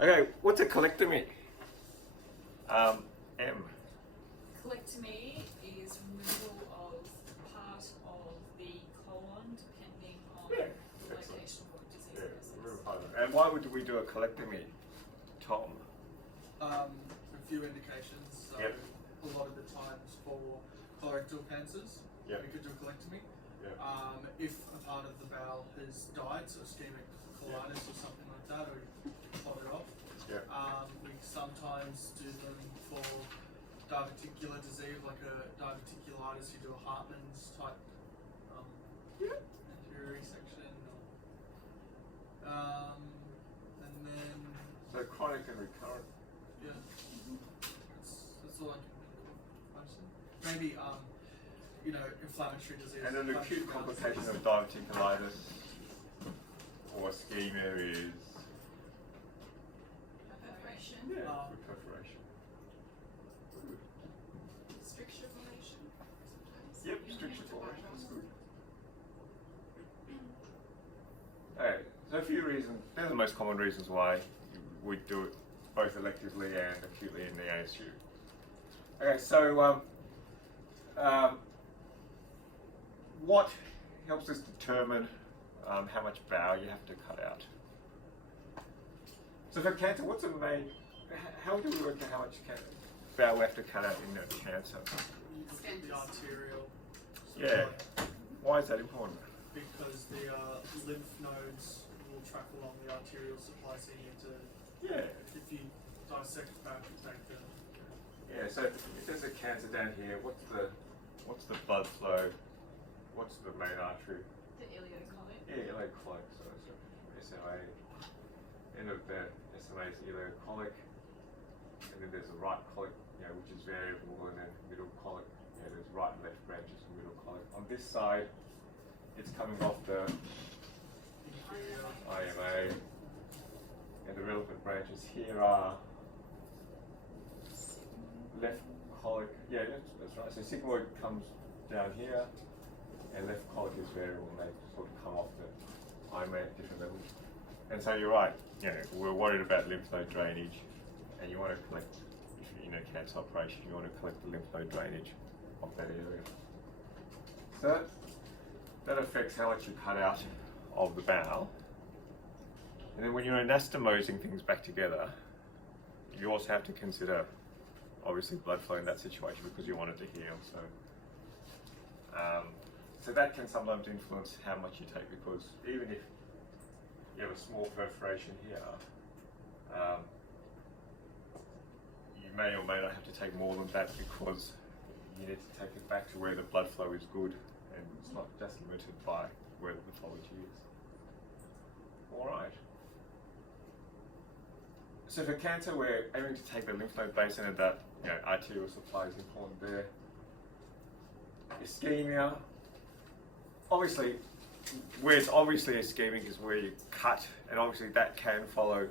Okay, what's a colectomy? M. Colectomy is removal of part of the colon depending on the location of what disease process. And why would we do a colectomy, Tom? A few indications. So Yep. a lot of the times for colorectal cancers, Yep. we could do a colectomy. Yep. If a part of the bowel has died, so ischemic colitis or something like that, or you pop it off. Yep. We sometimes do them for diverticular disease, like a diverticulitis. You do a Hartman's type anterior resection. And then So chronic and recurrent. yeah, that's all I can think of. Maybe inflammatory disease. And an acute inflammatory complication disease. of diverticulitis or ischemia is Perforation, with perforation. stricture formation. sometimes. Yep, stricture formation is good. Okay, so a few reasons. They're the most common reasons why we do it both electively and acutely in the ASU. Okay, so what helps us determine how much bowel you have to cut out? So for cancer, what's the main? How do we work out how much bowel we have to cut out in a cancer? You look at the arterial. Yeah. Why is that important? Because the lymph nodes will track along the arterial supply, so you need to. Yeah. If you dissect back and take the. Yeah. So if there's a cancer down here, what's the blood flow? What's the main artery? The ileocolic. Yeah, ileocolic. So SMA. End of the SMA is ileocolic, and then there's a right colic, which is variable, and then middle colic. There's right and left branches of middle colic. On this side, it's coming off the IMA, and the relevant branches here are left colic. Yeah, that's right. So sigmoid comes down here, and left colic is variable, and they sort of come off the IMA at different levels. And so you're right. We're worried about lymph node drainage, and you want to collect, if you're in a cancer operation, you want to collect the lymph node drainage of that area. So that affects how much you cut out of the bowel. And then when you're anastomosing things back together, you also have to consider, obviously, blood flow in that situation because you want it to heal. So that can sometimes influence how much you take, because even if you have a small perforation here, you may or may not have to take more than that because you need to take it back to where the blood flow is good, and it's not just limited by where the pathology is. All right. So for cancer, we're aiming to take the lymph node basin, and that arterial supply is important there. Ischemia, obviously, where it's obviously ischemic is where you cut, and obviously that can follow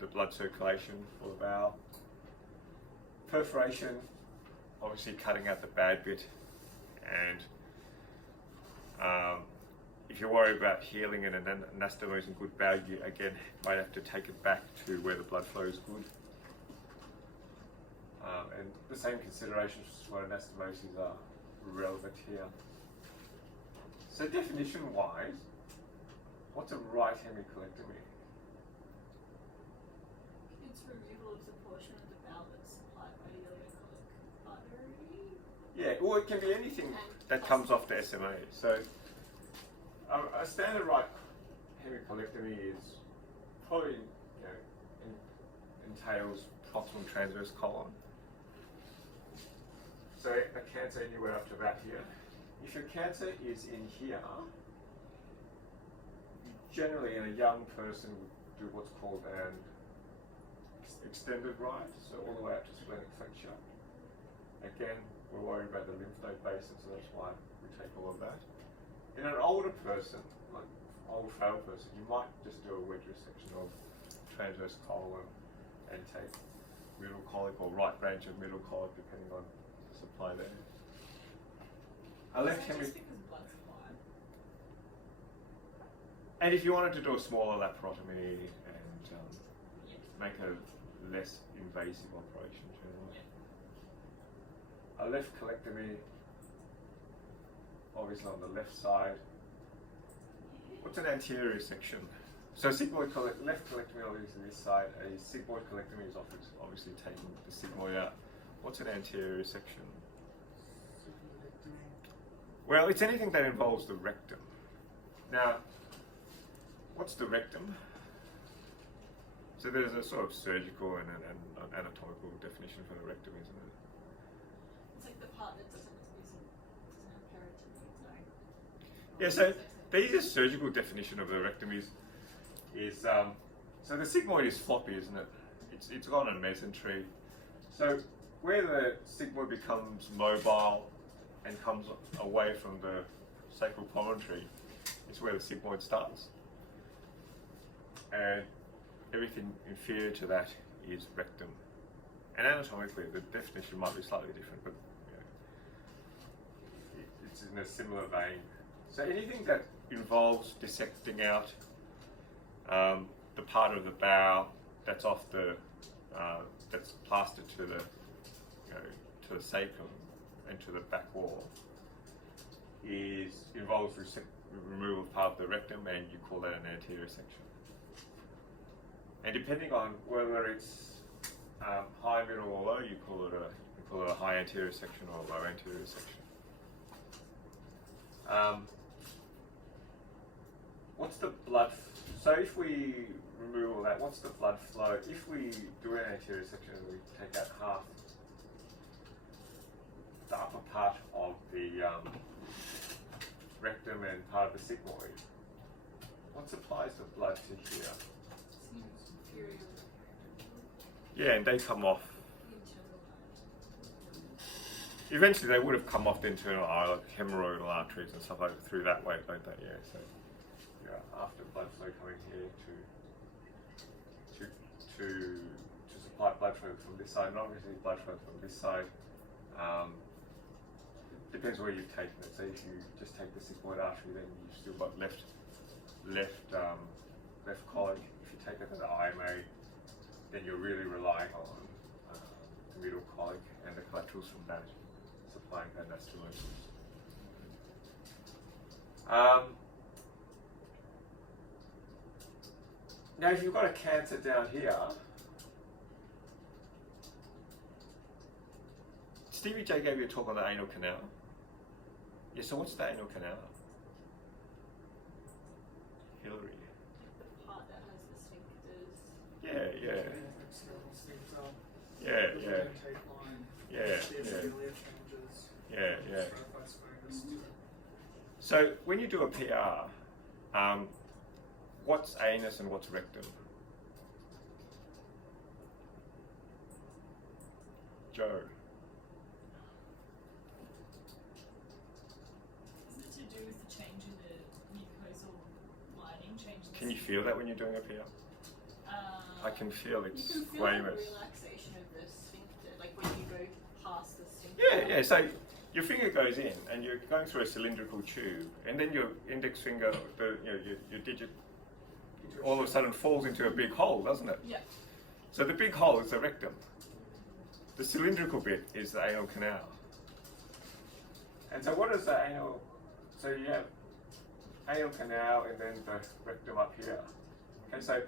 the blood circulation for the bowel. Perforation, obviously cutting out the bad bit, and if you're worried about healing and anastomosing good bowel, you again might have to take it back to where the blood flow is good. And the same considerations for anastomoses are relevant here. So definition-wise, what's a right hemicolectomy? It's removal of the portion of the bowel that's supplied by the ileocolic artery. Yeah, well, it can be anything that comes off the SMA. So a standard right hemicolectomy is probably entails proximal transverse colon. So a cancer anywhere up to about here. If your cancer is in here, generally in a young person would do what's called an extended right, so all the way up to splenic flexure. Again, we're worried about the lymph node basin, so that's why we take all of that. In an older person, like old frail person, you might just do a wedge resection of transverse colon and take middle colic or right branch of middle colic, depending on the supply there. A left Is that just hemi. because blood supply? And if you wanted to do a smaller laparotomy and make a less invasive operation generally. A left colectomy, obviously on the left side. What's an anterior section? So left colectomy obviously this side. A sigmoid colectomy is obviously taking the sigmoid out. What's an anterior section? Well, it's anything that involves the rectum. Now, what's the rectum? So there's a sort of surgical and an anatomical definition for the rectum, isn't it? It's like the part that doesn't have peritoneum. Yeah, so the easiest surgical definition of the rectum is so the sigmoid is floppy, isn't it? It's got a mesentery. So where the sigmoid becomes mobile and comes away from the sacral promontory is where the sigmoid starts. And everything inferior to that is rectum. And anatomically, the definition might be slightly different, but it's in a similar vein. So anything that involves dissecting out the part of the bowel that's off the that's plastered to the to the sacrum and to the back wall involves removal of part of the rectum, and you call that an anterior section. And depending on whether it's high, middle, or low, you call it a high anterior section or a low anterior section. What's the blood? So if we remove all that, what's the blood flow? If we do an anterior section and we take out half the upper part of the rectum and part of the sigmoid, what supplies the blood to here? Yeah, and they come off. Eventually, they would have come off the internal like hemorrhoidal arteries and stuff like that through that way, don't they? Yeah. So, after blood flow coming here to supply blood flow from this side, and obviously blood flow from this side. Depends where you've taken it. So if you just take the sigmoid artery, then you've still got left colic. If you take it to the IMA, then you're really relying on the middle colic and the collaterals from that, supplying that anastomosis. Now, if you've got a cancer down here, Stevie J gave you a talk on the anal canal. Yeah, so what's the anal canal? Hillary. The part that has the sphincters. Yeah. So when you do a PR, what's anus and what's rectum? Joe. Is it to do with the change in the mucosal lining? Can you feel that when you're doing a PR? I can feel it's you can feel squamous. the relaxation of the sphincter, like when you go past the sphincter. Yeah. So your finger goes in, and you're going through a cylindrical tube, and then your index finger, your digit, all of a sudden falls into a big hole, doesn't it? Yeah. So the big hole is the rectum. The cylindrical bit is the anal canal. And so what is the anal? So you have anal canal and then the rectum up here. Okay, so,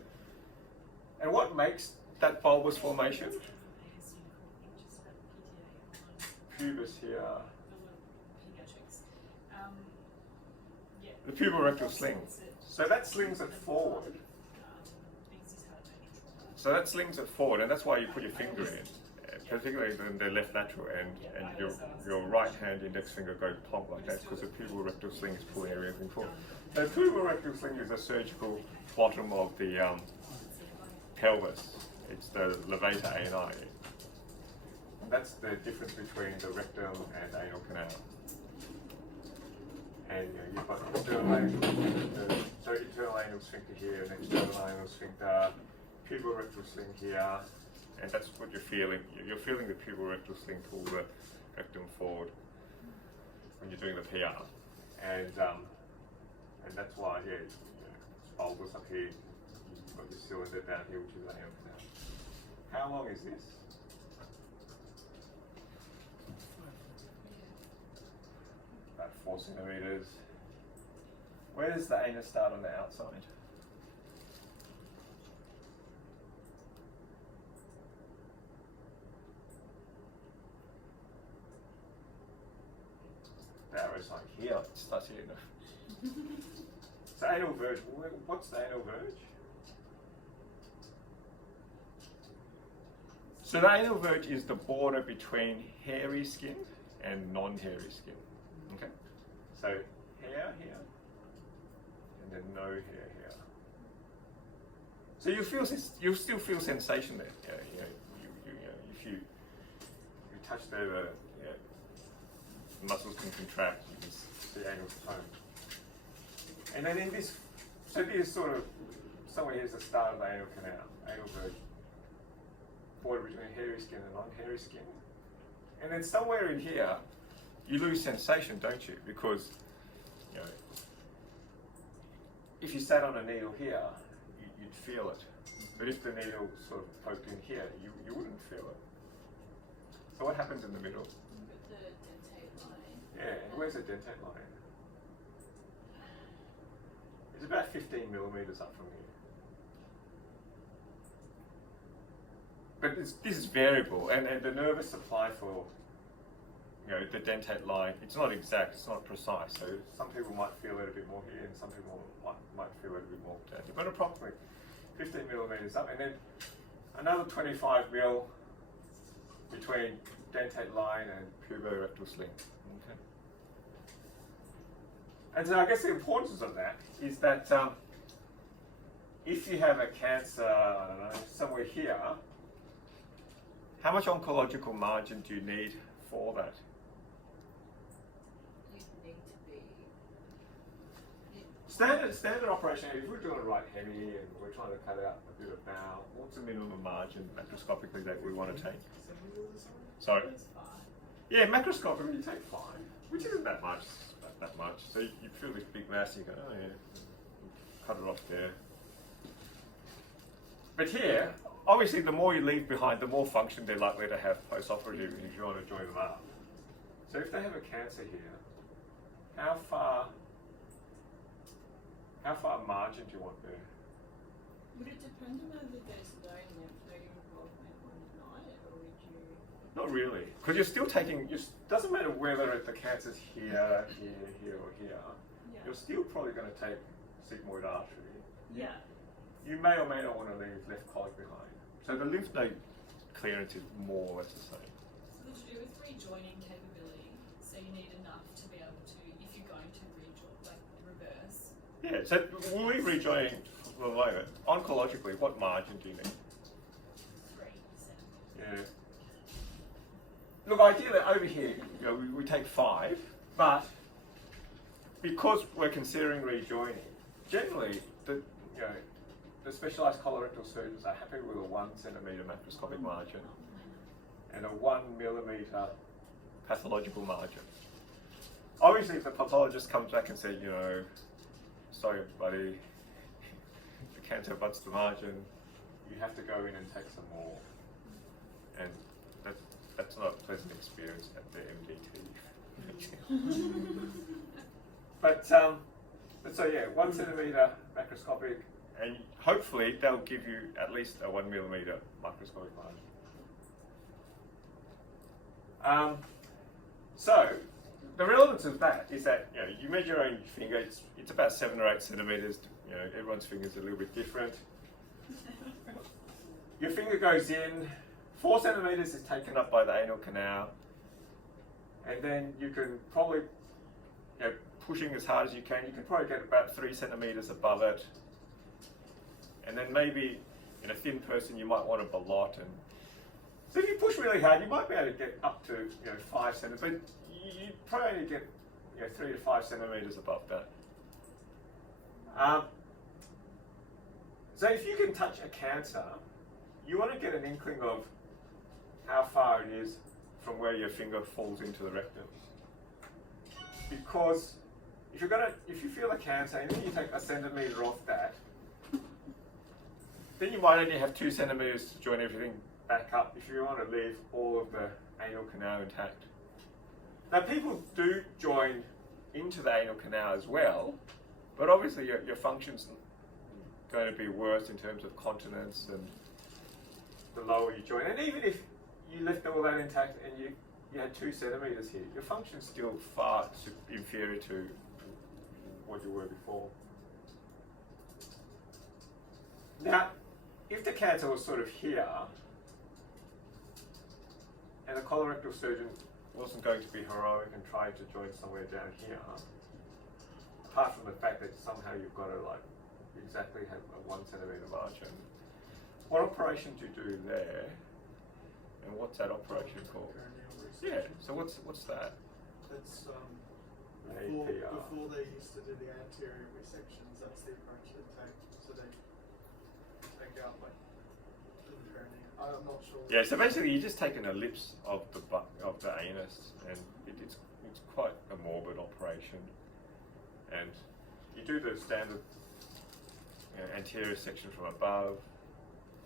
and what makes that bulbous formation? Pubis here. The puborectal sling. So that slings it forward. So that slings it forward, and that's why you put your finger in, particularly in the left lateral end, and your right hand index finger goes plonk like that, because the puborectal sling is pulling everything forward. So the puborectal sling is a surgical bottom of the pelvis. It's the levator ani. That's the difference between the rectum and anal canal. And you've got internal anal sphincter here, and external anal sphincter, puborectal sling here, and that's what you're feeling. You're feeling the puborectal sling pull the rectum forward when you're doing the PR, and that's why it's bulbous up here. You've got this cylinder down here, which is the anal canal. How long is this? About 4 centimeters. Where does the anus start on the outside? The arrow's like here, it starts here. So anal verge, what's the anal verge? So the anal verge is the border between hairy skin and non-hairy skin. Okay? So hair here, and then no hair here. So you still feel sensation there. If you touch there, the muscles can contract. You can see the anal tone. And then in this, so this sort of somewhere here's the start of the anal canal, anal verge, border between hairy skin and non-hairy skin. And then somewhere in here, you lose sensation, don't you? Because, if you sat on a needle here, you'd feel it. But if the needle sort of poked in here, you wouldn't feel it. So what happens in the middle? With the dentate line. Yeah, and where's the dentate line? It's about 15 millimeters up from here. But this is variable, and the nervous supply for the dentate line, it's not exact, it's not precise. So some people might feel it a bit more here, and some people might feel it a bit more down here. But approximately 15 millimeters up, and then another 25 mil between dentate line and pubo-erectal sling. Okay. And so I guess the importance of that is that if you have a cancer, I don't know, somewhere here, how much oncological margin do you need for that? You need to be. Standard operation, if we're doing a right hemi and we're trying to cut out a bit of bowel, what's the minimum margin macroscopically that we want to take? Sorry? It's fine. Yeah, macroscopically you take 5, which isn't that much. That much. So you feel this big mass, you go, oh yeah, cut it off there. But here, obviously the more you leave behind, the more function they're likely to have post-operative if you want to join them up. So if they have a cancer here, how far margin do you want there? Would it depend on whether there's no lymph node involvement or not, or would you? Not really, because you're still taking. Doesn't matter whether the cancer's here, or here. Yeah. You're still probably going to take sigmoid artery. Yeah. You may or may not want to leave left colic behind. So the lymph node clearance is more or less the same. So to do with rejoining capability, so you need enough to be able to, if you're going to rejoin, like reverse. Yeah, so we'll leave rejoining for the moment. Oncologically, what margin do you need? 3%. Yeah. Look, ideally over here, we take 5, but because we're considering rejoining, generally the specialised colorectal surgeons are happy with a 1 centimetre macroscopic margin and a 1 millimetre pathological margin. Obviously, if the pathologist comes back and says, sorry buddy, the cancer butts the margin, you have to go in and take some more. And that's not a pleasant experience at the MDT. but so yeah, 1 centimetre macroscopic, and hopefully they'll give you at least a 1 millimetre microscopic margin. So the relevance of that is that you measure your own finger. It's about 7 or 8 centimetres. Everyone's finger's a little bit different. Your finger goes in. 4 centimetres is taken up by the anal canal, and then you can probably, pushing as hard as you can probably get about 3 centimetres above it, and then maybe in a thin person you might want a ballot, and so if you push really hard you might be able to get up to 5 centimetres, but you probably only get 3 to 5 centimetres above that. So if you can touch a cancer, you want to get an inkling of how far it is from where your finger falls into the rectum. Because if you feel a cancer and then you take a centimetre off that, then you might only have 2 centimeters to join everything back up if you want to leave all of the anal canal intact. Now people do join into the anal canal as well, but obviously your function's going to be worse in terms of continence and the lower you join. And even if you left all that intact and you had 2 centimeters here, your function's still far inferior to what you were before. Now, if the cancer was sort of here, and the colorectal surgeon wasn't going to be heroic and try to join somewhere down here, apart from the fact that somehow you've got to like exactly have a 1 centimeter margin, what operation do you do there? And what's that operation called? Yeah, so what's that? That's APR. before they used to do the anterior resections, that's the approach they take. So they take out like the perineum. I'm not sure. Yeah, so basically you just take an ellipse of the anus, and it's quite a morbid operation. And you do the standard anterior section from above.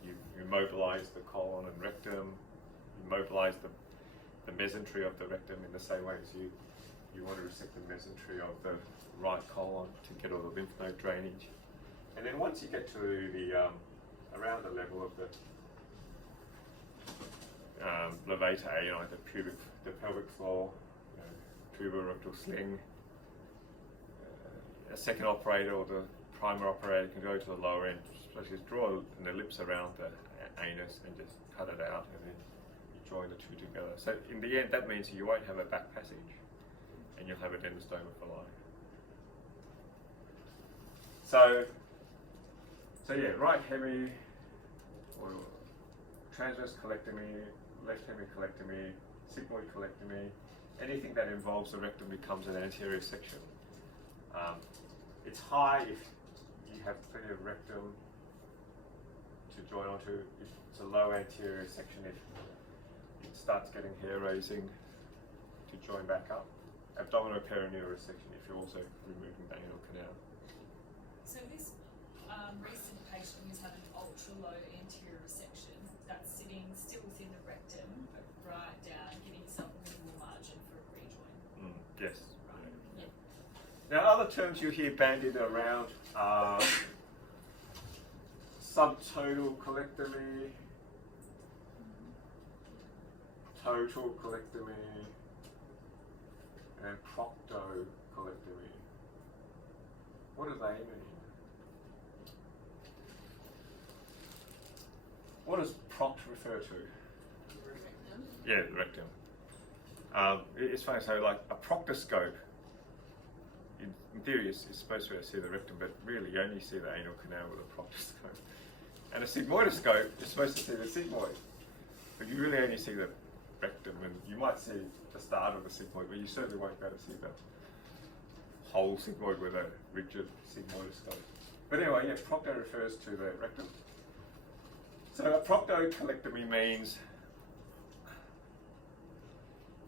You mobilize the colon and rectum. You mobilize the mesentery of the rectum in the same way as you want to resect the mesentery of the right colon to get all the lymph node drainage. And then once you get to the around the level of the levator, the pelvic floor, tuberorectal sling, a second operator or the primer operator can go to the lower end, just draw an ellipse around the anus and just cut it out, and then you join the two together. So in the end, that means you won't have a back passage, and you'll have a stoma for life. So yeah, right hemi or transverse colectomy, left hemicholectomy, sigmoid colectomy, anything that involves the rectum becomes an anterior section. It's high if you have plenty of rectum to join onto. It's a low anterior section if it starts getting hair raising to join back up. Abdominal perineal resection if you're also removing the anal canal. So this recent patient who's had an ultra low anterior resection, that's sitting still within the rectum, but right down, giving yourself a minimal margin for a rejoin. Yes. Right. Yeah. Now other terms you hear bandied around are subtotal colectomy, total colectomy, and proctocolectomy. What do they mean? What does proct refer to? Rectum. Yeah, the rectum. It's funny, so like a proctoscope, in theory is supposed to see the rectum, but really you only see the anal canal with a proctoscope. And a sigmoidoscope is supposed to see the sigmoid, but you really only see the rectum, and you might see the start of the sigmoid, but you certainly won't be able to see the whole sigmoid with a rigid sigmoidoscope. But anyway, yeah, procto refers to the rectum. So a proctocolectomy means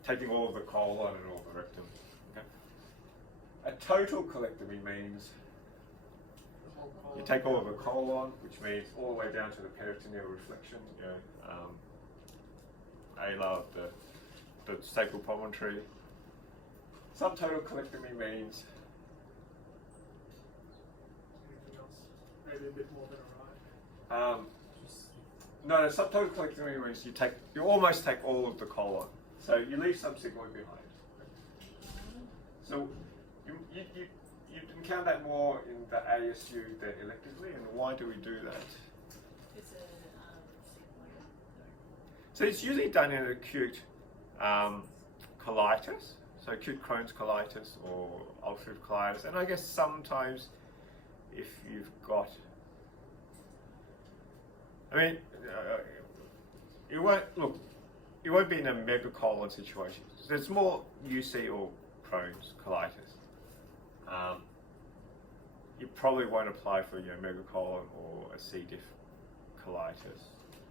taking all of the colon and all the rectum. Okay? A total colectomy means you take all of the colon, which means all the way down to the peritoneal reflection, ala of the sacral promontory. Subtotal colectomy means Anything else? Maybe a bit more than a right. no, subtotal colectomy means you almost take all of the colon, so you leave some sigmoid behind. So you encounter that more in the ASU than electively, and why do we do that? It's a sigmoid. So it's usually done in acute colitis, so acute Crohn's colitis or ulcerative colitis, and I guess sometimes if you've got, it won't be in a megacolon situation. So it's more UC or Crohn's colitis. You probably won't apply for megacolon or a C. diff colitis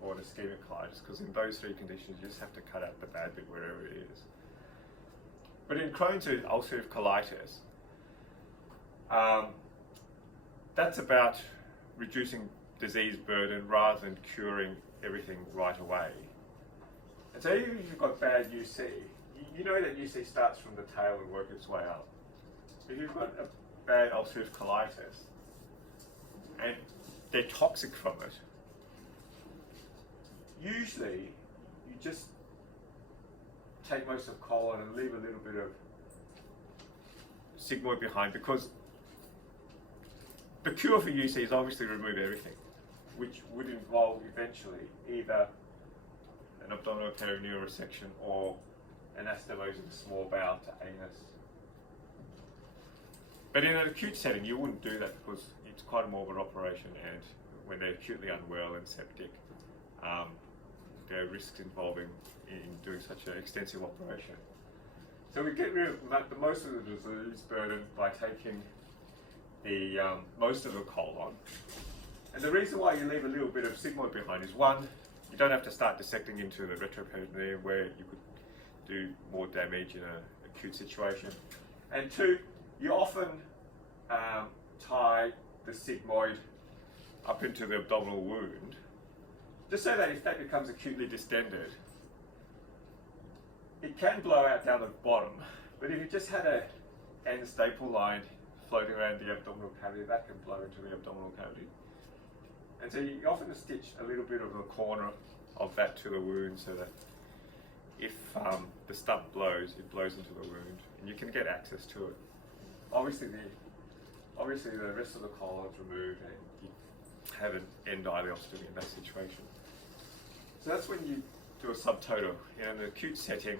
or an ischemic colitis, because in those three conditions you just have to cut out the bad bit wherever it is. But in Crohn's or ulcerative colitis, that's about reducing disease burden rather than curing everything right away. And so even if you've got bad UC, you know that UC starts from the tail and works its way up. If you've got a bad ulcerative colitis and they're toxic from it, usually you just take most of colon and leave a little bit of sigmoid behind, because the cure for UC is obviously remove everything, which would involve eventually either an abdominal peritoneal resection or anastomosis of the small bowel to anus. But in an acute setting, you wouldn't do that because it's quite a morbid operation, and when they're acutely unwell and septic, there are risks involving in doing such an extensive operation. So we get rid of the most of the disease burden by taking the most of the colon. And the reason why you leave a little bit of sigmoid behind is, one, you don't have to start dissecting into the retroperitoneum where you could do more damage in an acute situation. And two, you often tie the sigmoid up into the abdominal wound, just so that if that becomes acutely distended, it can blow out down the bottom. But if you just had a end staple line floating around the abdominal cavity, that can blow into the abdominal cavity. And so you often stitch a little bit of the corner of that to the wound, so that if the stump blows, it blows into the wound, and you can get access to it. Obviously the rest of the colon is removed, and you have an end ileostomy in that situation. So that's when you do a subtotal in an acute setting,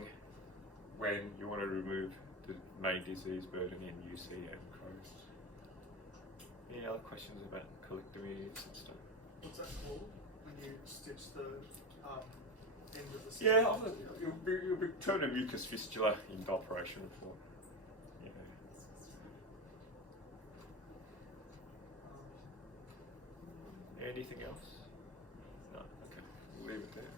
when you want to remove the main disease burden in UC and Crohn's. Any other questions about colectomies and stuff? What's that called when you stitch the end of the skin? Yeah, you'll be termed a mucus fistula in the operation report. Anything else? No. Okay, we'll leave it there.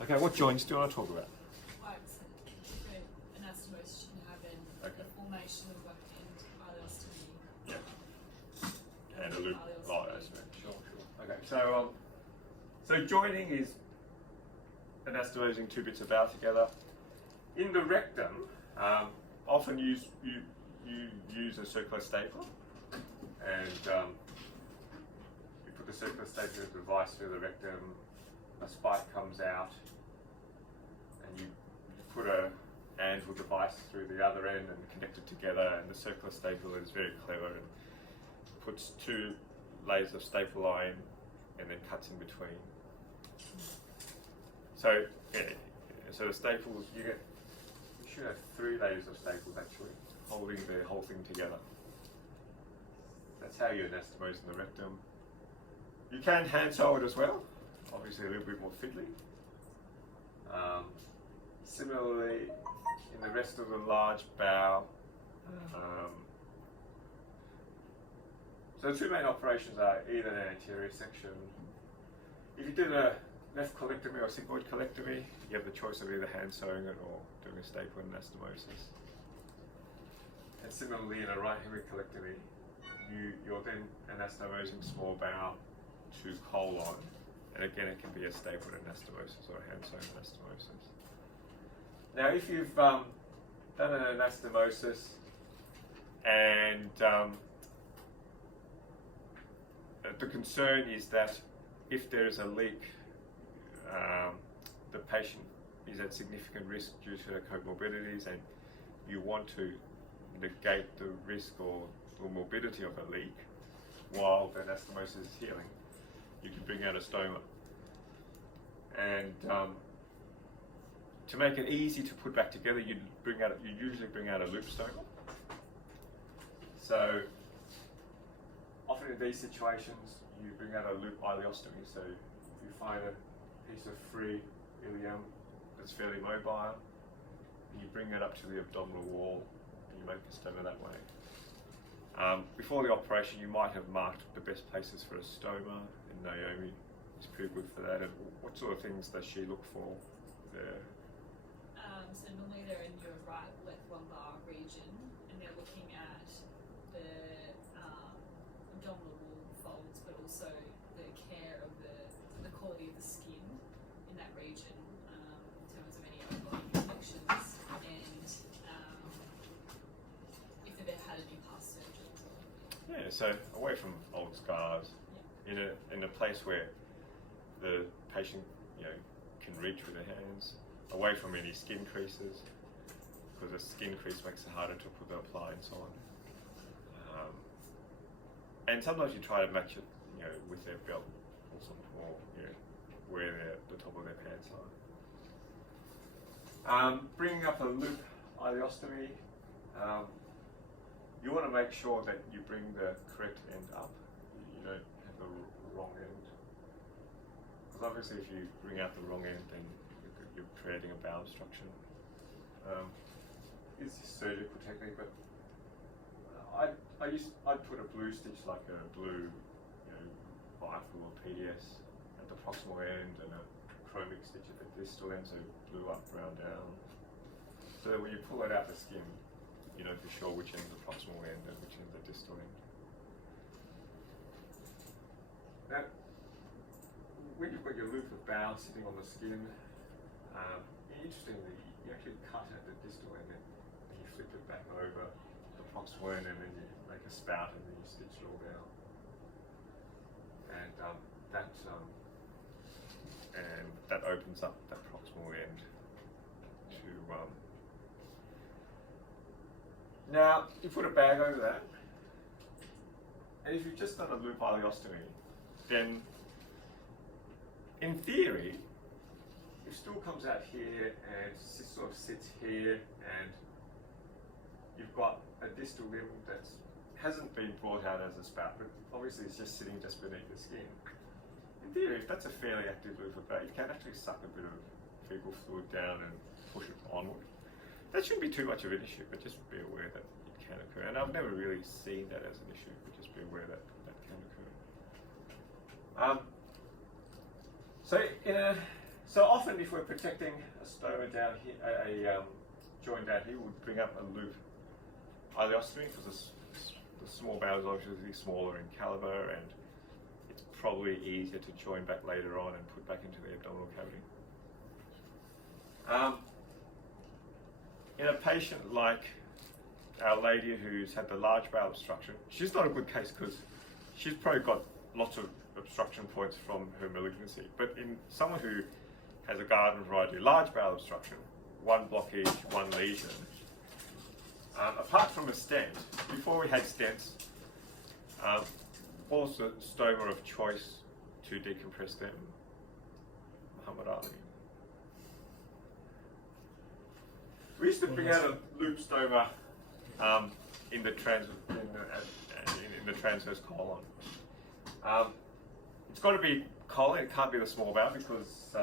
Okay, what joints do you want to talk about? Pipes and different anastomosis you can have, and the formation of like end ileostomy. Yeah. And a loop ileostomy. Sure. Okay, so joining is anastomosing two bits of bowel together. In the rectum, often you use a circular stapler, and you put the circular stapler device through the rectum, a spike comes out, and you put a anvil device through the other end and connect it together, and the circular stapler is very clever and puts two layers of staple iron and then cuts in between. So so the staples, you should have 3 layers of staples actually, holding the whole thing together. That's how you anastomose in the rectum. You can hand sew it as well, obviously a little bit more fiddly. Similarly, in the rest of the large bowel, so the 2 main operations are either an anterior section. If you did a left colectomy or sigmoid colectomy, you have the choice of either hand sewing it or doing a staple anastomosis. And similarly, in a right hemicholectomy, you're then anastomosing small bowel to colon, and again it can be a stapled anastomosis or a hand sewn anastomosis. Now, if you've done an anastomosis and the concern is that if there is a leak, the patient is at significant risk due to comorbidities, and you want to negate the risk or the morbidity of a leak while the anastomosis is healing, you can bring out a stoma. And to make it easy to put back together, you usually bring out a loop stoma. So often in these situations, you bring out a loop ileostomy. So if you find a piece of free ileum that's fairly mobile, and you bring it up to the abdominal wall, and you make a stoma that way. Before the operation, you might have marked the best places for a stoma, and Naomi is pretty good for that. And what sort of things does she look for there? So normally they're in your right left lumbar region, and they're looking at the abdominal wall folds, but also the care of the quality of the skin in that region in terms of any ongoing infections and if they've had any past surgery as well. Yeah, so away from old scars, in a place where the patient can reach with their hands, away from any skin creases, because a skin crease makes it harder to put the appliance on. And sometimes you try to match it, with their belt or something, or where the top of their pants are. Bringing up a loop ileostomy, you want to make sure that you bring the correct end up. You don't have the wrong end. Because obviously if you bring out the wrong end, then you're creating a bowel obstruction. It's a surgical technique, but I'd put a blue stitch, like a blue, bifocal or PDS at the proximal end, and a chromic stitch at the distal end, so blue up, brown down. So that when you pull it out the skin, you know for sure which end is the proximal end and which end is the distal end. Now, when you've got your loop of bowel sitting on the skin, interestingly, you actually cut at the distal end and you flip it back over the proximal end, and then you make a spout and then you stitch it all down. And that opens up that proximal end to. Now you put a bag over that, and if you've just done a loop ileostomy, then in theory it still comes out here and sort of sits here, and you've got a distal limb that hasn't been brought out as a spout, but obviously it's just sitting just beneath the skin. In theory, if that's a fairly active loop of bowel, you can actually suck a bit of fecal fluid down and push it onward. That shouldn't be too much of an issue, but just be aware that it can occur. And I've never really seen that as an issue, but just be aware that that can occur. So often if we're protecting a stoma down here, a joint down here, we'd bring up a loop ileostomy, because the small bowel is obviously smaller in caliber, and it's probably easier to join back later on and put back into the abdominal cavity. In a patient like our lady who's had the large bowel obstruction, she's not a good case because she's probably got lots of obstruction points from her malignancy. But in someone who has a garden variety large bowel obstruction, one blockage, one lesion, apart from a stent, before we had stents, what was the stoma of choice to decompress them? Muhammad Ali. We used to bring out a loop stoma in the transverse colon. It's got to be colon, it can't be the small bowel, because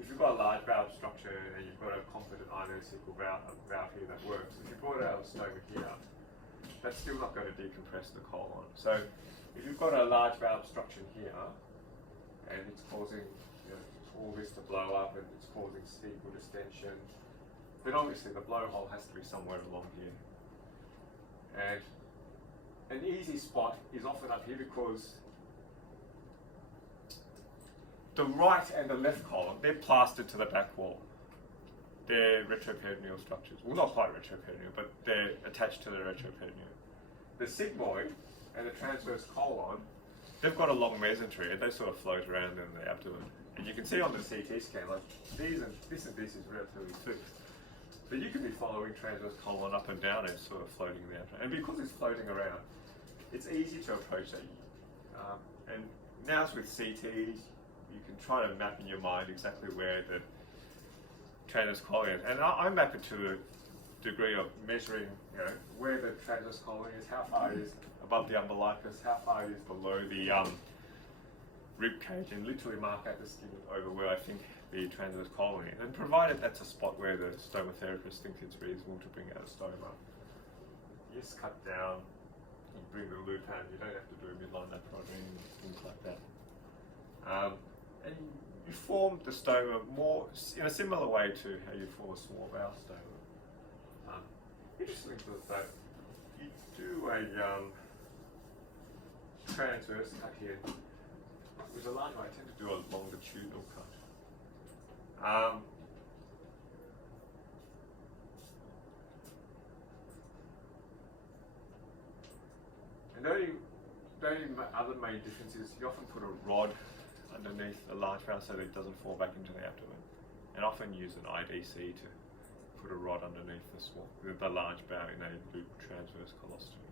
if you've got a large bowel obstruction and you've got a competent ionocycle valve here that works, if you brought out a stoma here, that's still not going to decompress the colon. So if you've got a large bowel obstruction here and it's causing all this to blow up and it's causing fecal distension, then obviously the blowhole has to be somewhere along here. And an easy spot is often up here, because the right and the left colon, they're plastered to the back wall. They're retroperitoneal structures. Well, not quite retroperitoneal, but they're attached to the retroperitoneal. The sigmoid and the transverse colon, they've got a long mesentery, and they sort of float around in the abdomen. And you can see on the CT scan, like this is relatively fixed. But you can be following transverse colon up and down and sort of floating in the abdomen. And because it's floating around, it's easy to approach that. And now with CTs, you can try to map in your mind exactly where the transverse colon is. And I map it to the degree of measuring, where the transverse colon is, how far it is above the umbilicus, how far it is below the rib cage, and literally mark out the skin over where I think the transverse colon is. And provided that's a spot where the stoma therapist thinks it's reasonable to bring out a stoma, you just cut down, you bring the loop out, you don't have to do a midline laparotomy, things like that. And you form the stoma more in a similar way to how you form a small bowel stoma. Interestingly, though, you do a transverse cut here. With a large one, I tend to do a longitudinal cut. And the only other main difference is you often put a rod underneath a large bowel so that it doesn't fall back into the abdomen, and often use an IDC to put a rod underneath the large bowel in a loop transverse colostomy.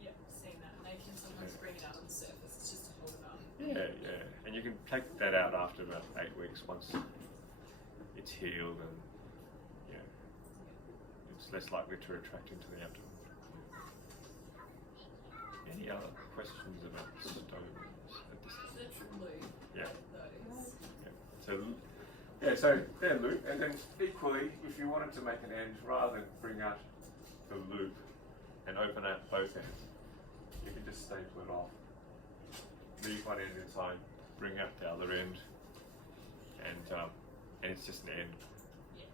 Yep, seen that. And they can sometimes bring it out on the surface, it's just to hold it up. Yeah. And you can take that out after about 8 weeks once it's healed and it's less likely to retract into the abdomen. Any other questions about stomas at this time? That's loop. Yeah. Those. So they're loop, and then equally, if you wanted to make an end, rather than bring out the loop and open out both ends, you can just staple it off. Leave one end inside, bring out the other end, and it's just an end. Yeah.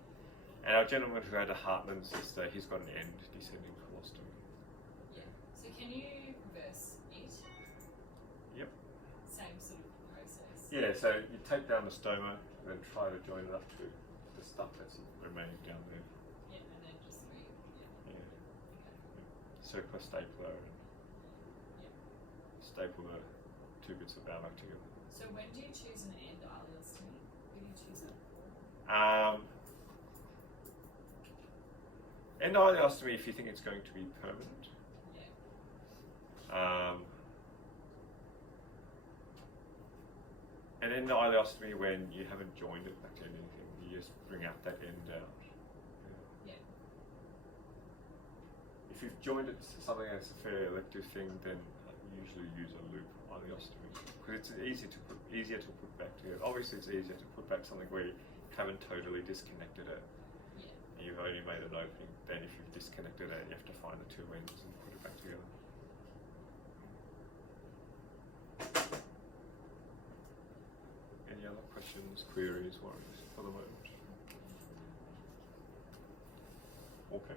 And our gentleman who had a Heartland cyst, he's got an end descending colostomy. Yeah. So can you reverse it? Yep. Same sort of process. Yeah, so you take down the stoma and then try to join it up to the stuff that's remaining down there. Yeah, and then just move. Yeah. Yeah. Okay. Circular stapler and Yeah. staple the two bits of bowel back together. So when do you choose an end ileostomy? Who do you choose that for? End ileostomy if you think it's going to be permanent. Yeah. And end ileostomy when you haven't joined it back to anything, you just bring out that end out. Yeah. If you've joined it to something that's a fairly elective thing, then I usually use a loop ileostomy because it's easier to put back together. Obviously, it's easier to put back something where you haven't totally disconnected it. Yeah. And you've only made an opening. Then, if you've disconnected it, you have to find the two ends and put it back together. Any other questions, queries, worries for the moment? Okay.